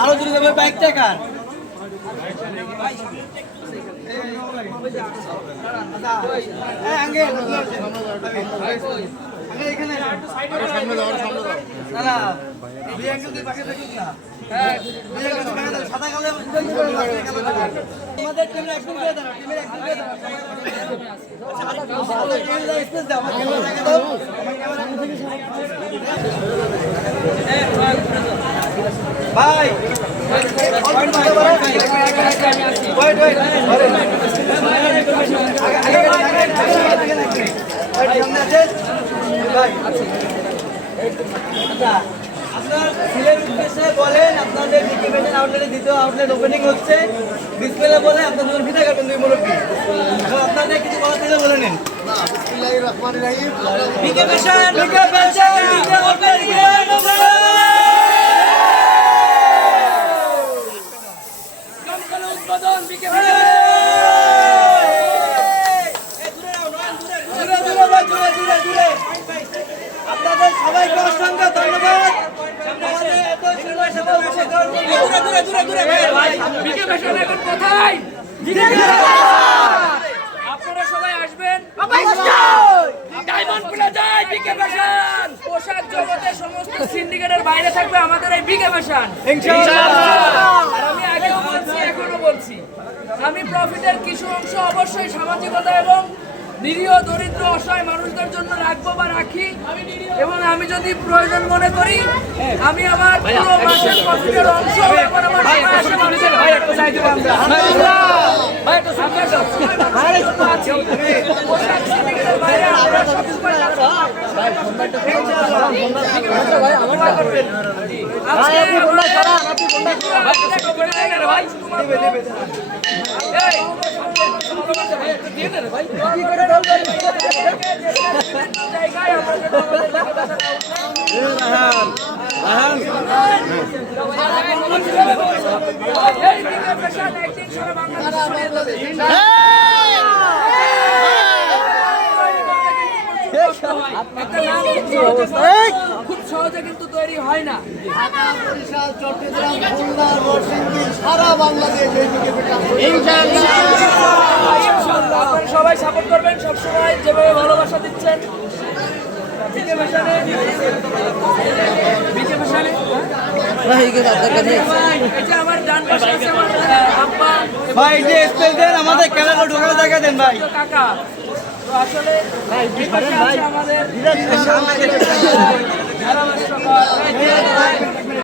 আরো যদি যাবে বাইকটা কার ভাই আপনার সিলের উদ্দেশ্যে বলেন আপনাদের ডিকিমেন্টের আউটলেটে দ্বিতীয় আউটলেট ওপেনিং হচ্ছে ডিসপ্লে বলে আপনাদের জন্য ফিতা কাটবেন দুই মুরব্বী আপনাদের কিছু বলার থেকে বলে নিন বিসমিল্লাহির রহমানির রহিম বিকে ফ্যাশন উৎপাদন বিকে আপনাদের সবাইকে অসংখ্য ধন্যবাদ আপনারা সবাই আসবেন ডায়মন্ড প্লাজায় বিকে ফ্যাশন পোশাক জগতের সমস্ত সিন্ডিকেটের বাইরে থাকবে আমাদের এই বিকে ফ্যাশন আর আমি আগেও বলছি এখনো বলছি আমি প্রফিটের কিছু অংশ অবশ্যই সামাজিকতা এবং নিরীহ দরিদ্র অসহায় মানুষদের জন্য রাখবো বা রাখি এবং আমি যদি প্রয়োজন মনে করি আমি আমার পুরো মাসের প্রফিটের অংশ এখন আমার খুব সহজে কিন্তু তৈরি হয় না ঢাকা বরিশাল চট্টগ্রাম খুলনা নরসিংদী সারা বাংলাদেশ ইনশাআল্লাহ আপনারা সবাই সাপোর্ট করবেন সবসময় যেভাবে ভালোবাসা দিচ্ছেন আমার ডান পাশে আছে আমার আব্বা ভাই যে স্পেস দেন আমাদের ক্যামেরা ঢোকার জায়গা দেন ভাই কাকা তো আসলে আমাদের